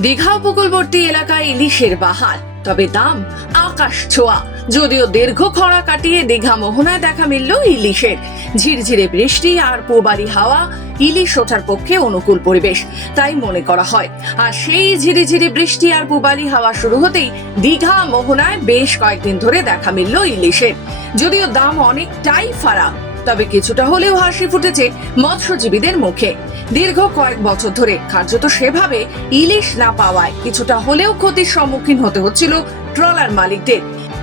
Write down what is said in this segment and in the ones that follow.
দীঘা উপকূলবর্তী এলাকায় ইলিশের বাহার, তবে দাম আকাশ ছোঁয়া। যদিও দীর্ঘ খরা কাটিয়ে দীঘা মোহনায় দেখা মিলল ইলিশের। ঝিরঝিরে বৃষ্টি আর পূবারি হাওয়া ইলিশ ওঠার পক্ষে অনুকূল পরিবেশ, তাই মনে করা হয়। আর সেই ঝিরিঝিরি বৃষ্টি আর পূবালি হাওয়া শুরু হতেই দীঘা মোহনায় বেশ কয়েকদিন ধরে দেখা মিলল ইলিশের। যদিও দাম অনেকটাই ফারাক তবে কিছুটা হলেও হাসি ফুটেছে মৎস্যজীবীদের মুখে। দীর্ঘ কয়েক বছর ধরে কার্যত সেভাবে ইলিশ না পাওয়ায় কিছুটা হলেও ক্ষতির সম্মুখীন হতে হচ্ছিল ট্রলার মালিকদের।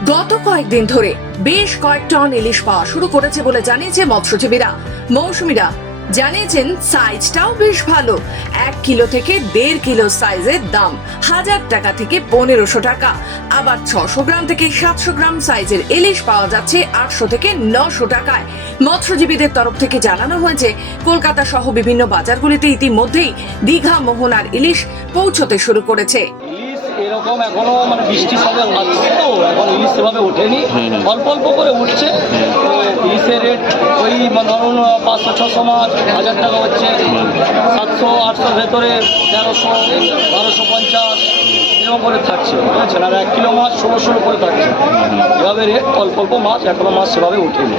গত কয়েকদিন ধরে বেশ কয়েক টন ইলিশ পাওয়া শুরু করেছে বলে জানিয়েছে মৎস্যজীবীরা। মৌসুমীরা জানিয়েছেন সাইজটাও বেশ ভালো। এক কিলো থেকে দেড় কিলো সাইজের দাম। হাজার টাকা থেকে পনেরোশো টাকা। আবার ছশো গ্রাম থেকে সাতশো গ্রাম সাইজের ইলিশ পাওয়া যাচ্ছে আটশো থেকে নশো টাকায়। মৎস্যজীবীদের তরফ থেকে জানানো হয়েছে, কলকাতা সহ বিভিন্ন বাজারগুলিতে ইতিমধ্যেই দীঘা মোহনার ইলিশ পৌঁছতে শুরু করেছে। এরকম এখনও মানে বৃষ্টি সবে আসছে তো এখন ইলিশ সেভাবে ওঠেনি। অল্প অল্প করে উঠছে। ইলিশের রেট ওই ধরুন পাঁচশো ছশো মাছ হাজার টাকা হচ্ছে। সাতশো আটশোর ভেতরে তেরোশো বারোশো পঞ্চাশ এরকম করে থাকছে। বুঝেছেন? আর এক কিলো মাছ ষোলো ষোলো করে থাকছে এভাবে অল্প অল্প মাছ এখনও মাছ সেভাবে ওঠেনি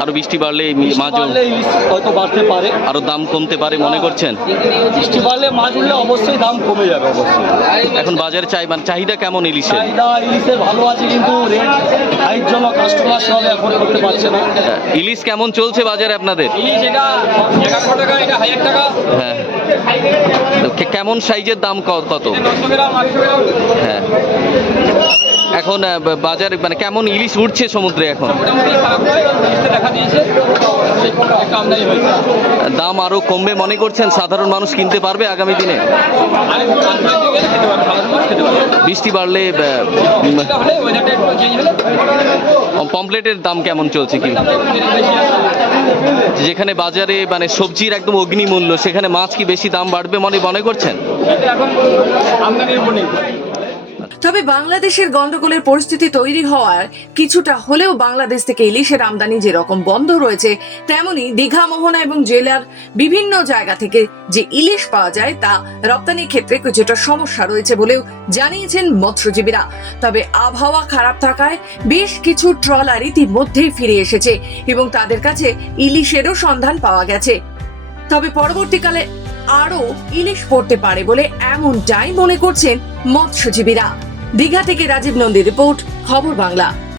আরও বৃষ্টি বাড়লে এই মি- বৃষ্টি মাছও বাড়লে ইলিশ হয়তো বাড়তে পারে। আরও দাম কমতে পারে মনে করছেন? বৃষ্টি বাড়লে মাছ উঠলে অবশ্যই দাম কমে যাবে অবশ্যই। এখন বাজারে চাই মানে চাহিদা কেমন ইলিশের? চাহিদা ইলিশের ভালো আছে কিন্তু রেট হাইট জন্য কাস্টমার সব এখন করতে পারছে না। ইলিশ কেমন চলছে বাজারে আপনাদের? ইলিশ এটা এগারোশো টাকা এটা হাজার টাকা। হ্যাঁ। কেমন সাইজের দাম কত? হ্যাঁ। এখন বাজারে মানে কেমন ইলিশ উঠছে সমুদ্রে এখন? দাম আরও কমবে মনে করছেন? সাধারণ মানুষ কিনতে পারবে আগামী দিনে? বৃষ্টি বাড়লে পমপ্লেটের দাম কেমন চলছে কি? যেখানে বাজারে মানে সবজির একদম অগ্নিমূল্য, সেখানে মাছ কি বেশি দাম বাড়বে মনে মনে করছেন? আমদানির উপর তবে বাংলাদেশের গন্ডগোলের পরিস্থিতি তৈরি হওয়ার কিছুটা হলেও বাংলাদেশ থেকে ইলিশের আমদানি যেরকম বন্ধ রয়েছে, তেমনি দীঘা, মোহনা এবং জেলার বিভিন্ন জায়গা থেকে যে ইলিশ পাওয়া যায় তা রপ্তানির ক্ষেত্রে কিছুটা সমস্যা রয়েছে বলেও জানিয়েছেন মৎস্যজীবীরা। তবে আবহাওয়া খারাপ থাকায় বেশ কিছু ট্রলার ইতিমধ্যেই ফিরে এসেছে এবং তাদের কাছে ইলিশেরও সন্ধান পাওয়া গেছে। তবে পরবর্তীকালে আরও ইলিশ পড়তে পারে বলে এমনটাই মনে করছেন মৎস্যজীবীরা। দীঘা থেকে রাজীব নন্দী রিপোর্ট, খবর বাংলা।